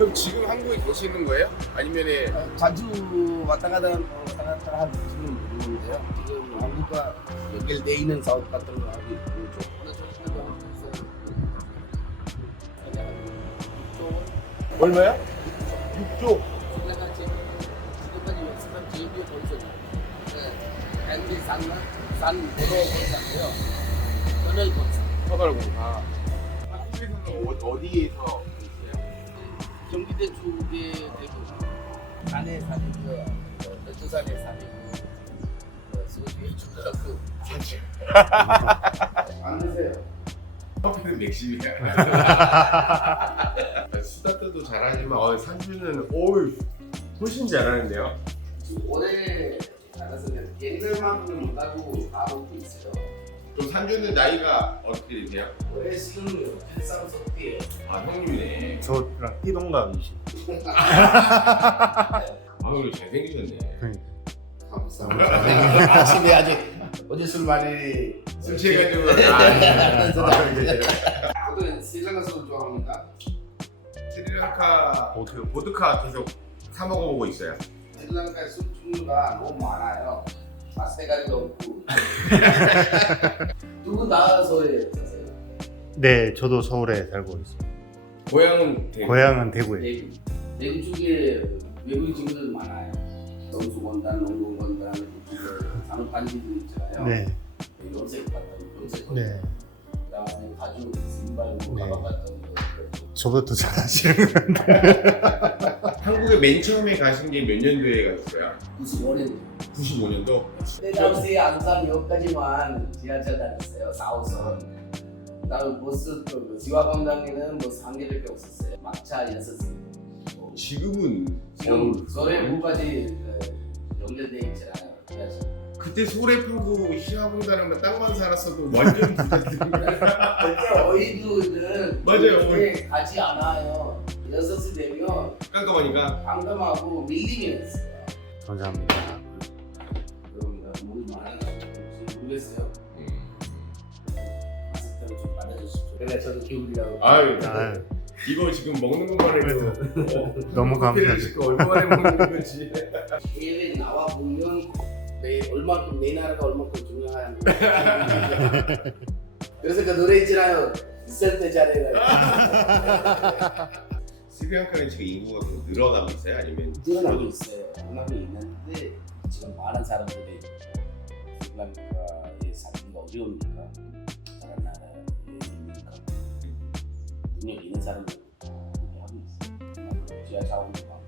그럼 지금 한국에 계시는 거예요? 아니면은 자주 왔다 갔다 하는 지금 있는데요. 지금 한국과 연결돼 있는 사업 같은 거 하고 있고 어느 정도 하고 있어요. 얼마야? 6조. 지금까지 연습한 제일 건설. 앤디 산 보도 건설이요. 터널 건설. 터널공사. 한국에서는 어디에서 있어요? 경기대 쪽에 되고 산에 사니까 백두산에 사니고 소주에 주더라고. 안 드세요. 커피는 맥심이야. 수다 때도 잘하지만 산주는 훨씬 잘하는데요. 올해 알았으면 옛날만큼 못하고 다 먹고 있어요. 그럼 산주는 나이가 어떻게 되세요? 올해 지금 83석이에요. 아 형님이네. 저랑 띠동갑이시. 오늘 잘생기셨네. 감사합니다. 아침에 아직 어제 술 많이 술 취해가지고. 저도 스리랑카 술 좋아합니다. 스리랑카 보드카 계속 사 먹어보고 있어요. 스리랑카 술 종류가 너무 많아요. 맛세가리도 없고. 두 분 다 서울에 사세요? 네, 저도 서울에 살고 있습니다. 고향은 대구. 고향은 대구에. 대구 쪽에 외국인 친구들 많아요. 농수공단, 농공공단, 산업단지도 있잖아요. 네. 염색 같은 염색. 네. 그다음에 가죽, 신발, 네. 가방 같은 거. 저보다 더 잘하시는데. 한국에 맨 처음에 가신 게 몇 년도에 가셨어요? 95년. 95년도? 네, 당시에 안산역까지만 지하철 다녔어요. 4호선. 그다음에 버스 또 지화광장에는 버스 한 개밖에 없었어요. 막차 6선. 지금은 지금 서해부까지 연결돼 있잖아요. 지하철. 그때 소래포구 시화공단에만 땅만 살았어도 완전 부자들. 그때 어이들은 맞아요. 그때 가지 않아요. 6시 되면 깜깜하니까. 깜깜하고 밀리면 있어요. 감사합니다. 그럼 물이 많아가지고 모르겠어요. 맛있다고 좀 받아주십시오. 그래 저도 기울이라고. 아유, 아유, 이거 지금 먹는 것만 해도 너무 감사해요. 얼마나 먹는 거지. 해외 나와 보면 얼마큼 내 나라가 얼마큼 중요한. 그래서 그 노래 있잖아요. 있을 때 잘해라. 스리랑카는 지금 인구가 좀 늘어나고 있어요? 아니면 늘어나고 있어요. 늘어나고 있는데 지금 많은 사람들이 스리랑카에 살기가 어려우니까 다른 나라에 있으니까 능력 있는 사람들 이렇게 하고 있어요. 지하 자원도 많고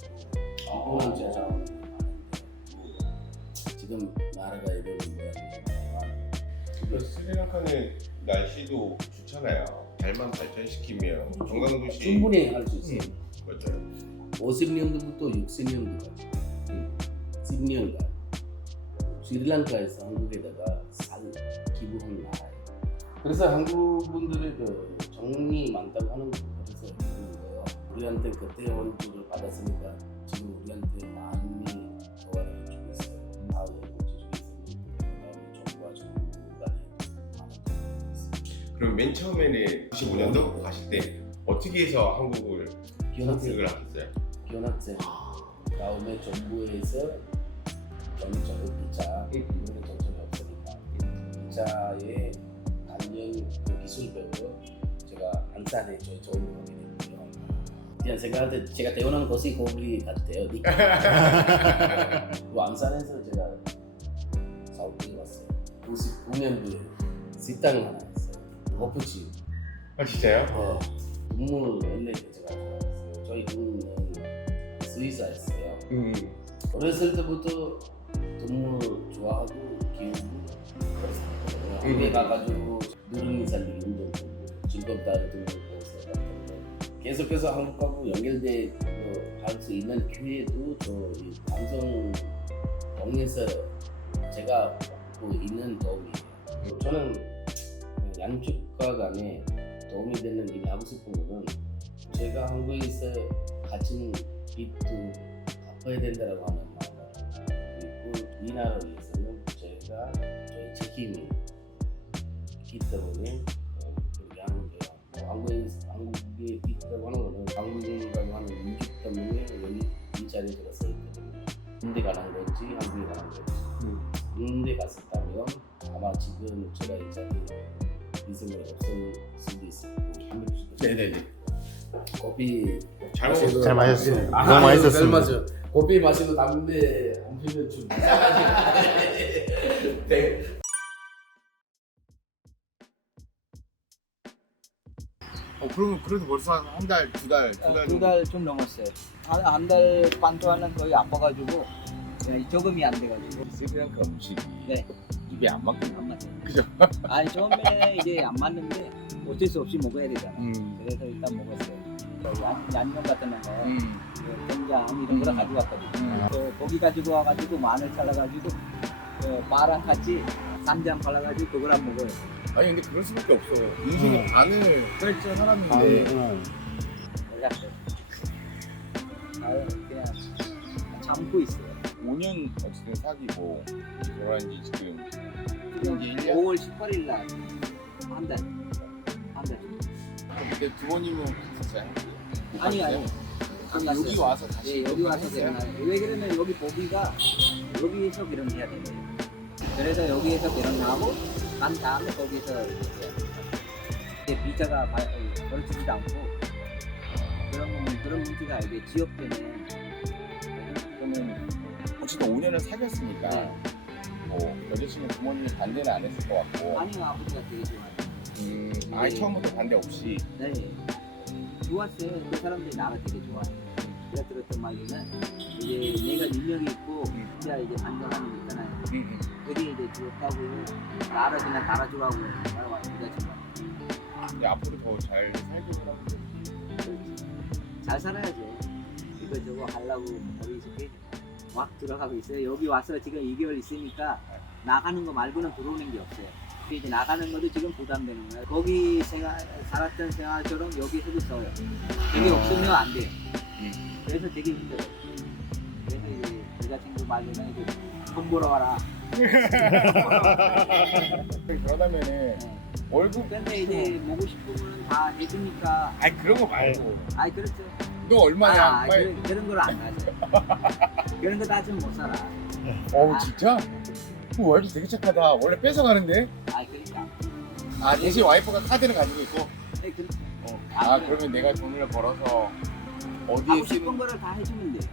일본은 지하 자원도 많은데 지금 나라가 이러는 모양이에요. 스리랑카는 날씨도 좋잖아요. 잘만 발전시키면 관광도시 충분히 할 수 있어요. 맞아요. 50년도부터 60년도까지 10년간 스리랑카에서 한국에다가 살 기부한 나라예요. 그래서 한국 분들의 그 정이 많다고 하는 거 그래서 그런 거예요. 우리한테 그때 원주를 받았으니까 지금 우리한테 많이 도와를 주고 있어요. 다음에 주고 있으면 그다음에 정부와 정부 간에 많은 도움을 있어요. 그럼 맨 처음에는 95년도 가실 때 어떻게 해서 한국을 선택을 하셨어요? 교환학생 다음에 정부에서 전철 기차 이번에 전철이 없으니까 기차에 관련 기술 배우러 제가 안산에 저희 오게 됐고요. 그냥 제가 태어난 곳이 거기 같아요. 그 안산에서 제가 서울에 왔어요. 99년도에 식당 하나 했어요. 호프집. 아 진짜요? 동물 원래 제가 좋아했어요. 저희 부모는 스위스였어요. 어렸을 때부터 동물 좋아하고 키우고 그랬어요. 한국에 가가지고 누룽이 살리기 운동하고 즐겁다 등록해서 계속해서 한국하고 연결돼 갈 수 있는 기회도 저희 방송동에서 제가 받고 있는 도움이에요. 저는 양쪽과 간에 도움이 되는 일을 하고 싶은 거는 제가 한국에서 가진 빚도 갚아야 된다고 하는 마음으로 그리고 이 나라를 위해서는 제가 저희 책임이 있기 때문에 그렇게 하는 거예요. 한국에 빚다고 하는 거는 한국이라고 하는 민족 비자를 들어서 있거든요. 군대 가는 건지 한국에 가는 건지. 군대 갔었다면 아마 지금 제가 이 자리에 있으면 없을 수도 있고 힘들 수도 있고. 네네네. 커피 잘 마시고- 먹었어요. 잘 마셨습니다. 아, 너무 맛있었습니다. 맞아요. 커피 마시고 담배 안 피면 좀 이상하지. 네. 그러면 그래도 벌써 한 달, 두 달 정도. 2달 좀 넘었어요. 한 달 반 동안은 거의 아파가지고 적응이 안 돼가지고 스리랑카 음식이 네. 입에 안 맞고. 안 맞아요. 그죠? 아니 처음에 이제 안 맞는데 어쩔 수 없이 먹어야 되잖아. 음. 그래서 일단 먹었어요. 양념 같은 거, 음. 된장 이런 거를 가져왔거든요. 고기 가지고 와가지고 마늘 잘라가지고 파랑 같이 쌈장 발라가지고 그걸 안 먹어요. 아니 근데 그럴 수밖에 없어. 인생의 반을 뺄줄 사람인데. 몰랐어요. 그냥 참고 있어요. 5년 어쨌든 사귀고 결혼한 지 지금 지금 이제 1년? 5월 18일 날 한 달. 그때 부모님은 갔었어요? 못 아니 갔어요? 아니. 그럼 안 여기 갔어요. 와서 다시 네, 여기 와서 했어요? 결혼해요. 왜 그러면 여기 보기가 여기에서 결혼해야 돼요. 그래서 여기에서 결혼하고 간 다음에 거기서 이제 비자가 걸어지지도 않고 그런 문제가 이게 지역 때문에 그러면 어쨌든 5년을 사귀었으니까 네. 뭐 여자친구 부모님이 반대는 안 했을 것 같고 아니요 아버지가 되게 좋아요. 아예 처음부터 반대 없이 네. 좋았어요. 그 사람들이 나를 되게 좋아해요. 제가 들었던 말로는 이제 내가 능력이 있고 진짜 이제 반대하는 거 있잖아요. 그게 이제 좋다고 나를 그냥 달아주라고 말와요. 근데 앞으로 더 잘 살기를 하고 잘 살아야죠. 이거 저거 하려고 머릿속에 막 들어가고 있어요. 여기 와서 지금 2개월 있으니까 나가는 거 말고는 들어오는 게 없어요. 이제 나가는 것도 지금 부담되는 거예요. 거기 살았던 생활처럼 여기서도 써요. 이게 없으면 안 돼요. 그래서 되게 힘들어요. 그래서 이제 여자친구 말로는 이제 돈 벌어 와라. 그러다면은 월급 근데 이제 먹고 싶으면 다 해주니까. 아니 그런 거 말고 아이 그렇죠. 너 얼마냐 빨리 그런 걸 안 하죠. 그런 거 따지면 못 살아. 진짜? 월급 되게 착하다. 원래 뺏어가는데? 아이 그러니까. 대신 와이프가 카드를 가지고 있고 네, 그렇죠. 그러면 내가 돈을 벌어서 어디에 하고 싶은 쓰는 거를 다 해주면 돼.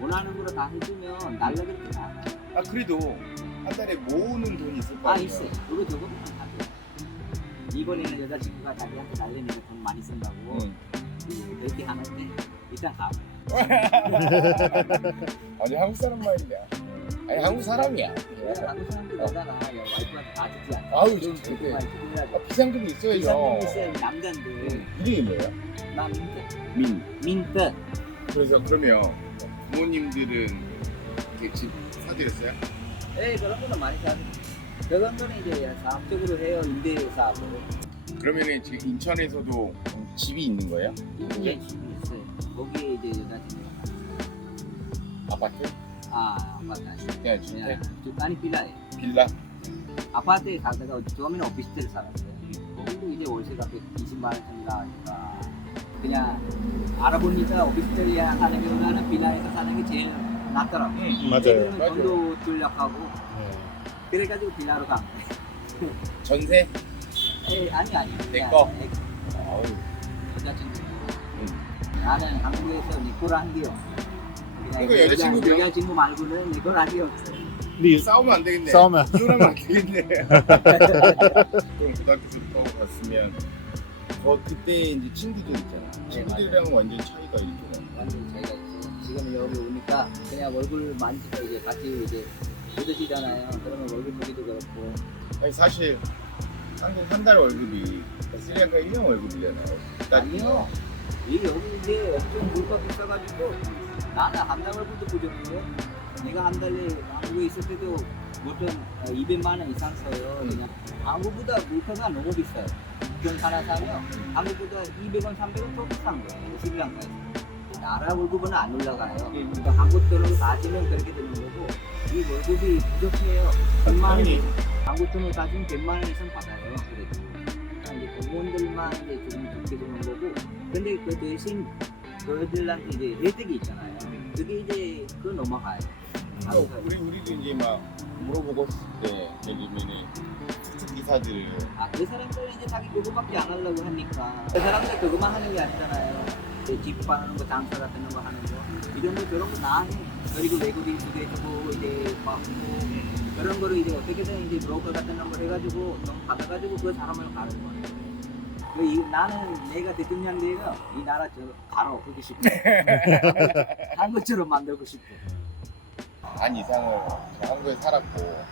원하는 거를 다 해주면 날려 그렇게 나가요. 그래도 한 달에 모으는 돈이 있을 거 아니야. 있어요. 그거 저거만 다 돼. 이번에는 여자친구가 자기한테 날리니까 돈 많이 쓴다고 그렇게 하는데 일단 가. 아니 한국 사람 말이야. 아니 한국 사람이야. 내가 한국 사람들 오잖아. 와이프한테 다 주지 않아. 아우 좀 진짜 되게 많이 주고 해야죠. 비상금이 있어야죠. 비상금이 있어요. 남자인데. 이름이 뭐예요? 나 민트. 민. 민트. 그래서 그러면 부모님들은 이렇게 집 사드렸어요? 네, 그런 거는 많이 사죠. 그런 거는 이제 사업적으로 해요. 임대 사업으로. 그러면은 지금 인천에서도 집이 있는 거예요? 이제 집이 있어요. 거기에 이제 여자친구가 아파트? 아파트 아니에요. 그냥 주택? 아니 빌라예요. 빌라? 아파트에 살다가 처음에는 오피스텔 살았어요. 거기도 이제 월세가 120만 원 정도 나니까 그냥 알아보니까 오피스텔에 사는 게보다는 빌라에서 사는 게 제일 낫더라고. 맞아요. 맞아요. 돈도 절약하고 그래가지고 빌라로 간 거예요. 전세? 아니 내 그냥 거? 아우, 여자친구. 나는 한국에서 니코를 한 게요. 그러니까 여자친구면? 여자친구 말고는 니코를 한 게 없어요. 근데 싸우면 안 되겠네. 싸우면 이혼하면 안 되겠네. 그럼 고등학교 때부터 갔으면 그때 이제 친구들 있잖아. 친구들이랑 완전 차이가 이렇게 나. 완전 차이가 있어. 지금 여기 오니까 그냥 얼굴 만지고 이제 같이 이제 묻으시잖아요. 그러면 얼굴 보기도 그렇고. 아니 사실 한국 한 달 월급이 스리랑카 1년 월급이잖아요. 아니요. 이 여기 이제 엄청 물가 비싸가지고 나는 한 달 월급도 부족해요. 내가 한 달에 한국에 있을 때도 보통 200만 원 이상 써요. 그냥 한국보다 물가가 너무 비싸요. 돈 하나 사면 한국보다 200원, 300원 더 비싼 거예요. 스리랑카에서. 나라 월급은 안 올라가요. 그러니까 한국 돈으로 따지면 그렇게 되는 거고 이 월급이 부족해요. 100만 원, 한국 돈으로 따지면 100만 원 이상 받아요. 그래도 그러니까 이제 공무원들만 이제 조금 적게 주는 거고, 근데 그 대신 그들한테 이제 혜택이 있잖아요. 그게 이제 그 넘어가요. 바로 가요. 우리도 이제 막 물어보고 있을 때 요즘에는 특급 기사들 그 사람들은 이제 자기 그거밖에 안 하려고 하니까 그 사람들 그거만 하는 게 아니잖아요. 집 파는 거, 장사 같은 거 하는 거 이런 거 저런 거 다 해. 그리고 외국인 소개해주고 이제 막 그런 거를 이제 어떻게든 이제 브로커 같은 거 해가지고 좀 받아가지고 그 사람을 가는 거예요. 나는 내가 대통령 되면 이 나라 저 바로 엎고 싶어. 한 것처럼 만들고 싶어. 반 이상을 한국에 살았고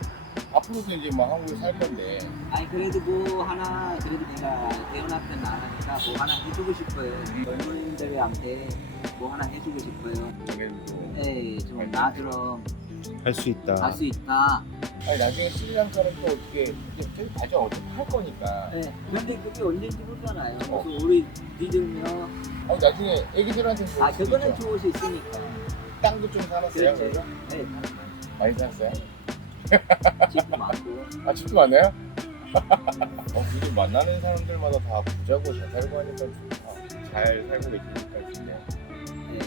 앞으로도 이제 막 한국에 살 건데 아니 그래도 뭐 하나 그래도 내가 태어났던 나라니까 뭐 하나 해주고 싶어요. 젊은이들한테 뭐 하나 해주고 싶어요. 그래도 네, 좀 나처럼 할 수 있다. 할 수 있다. 아니 나중에 스리랑카는 또 어떻게 이제 저기 가죠 어차피 할 거니까 네, 근데 그게 언제인지 모르잖아요. 그래서 우리 믿으면 아니 나중에 애기들한테 좋을 수도 그거는 있죠. 좋을 수 있으니까. 땅도 좀 사놨어요 그렇지. 그래서? 네, 많이 샀어요? 집도 많고. 아 집도 많아요? 그래도 만나는 사람들마다 다 부자고 잘 살고 하니까 좋다 잘 살고 계시니까 좋네 네.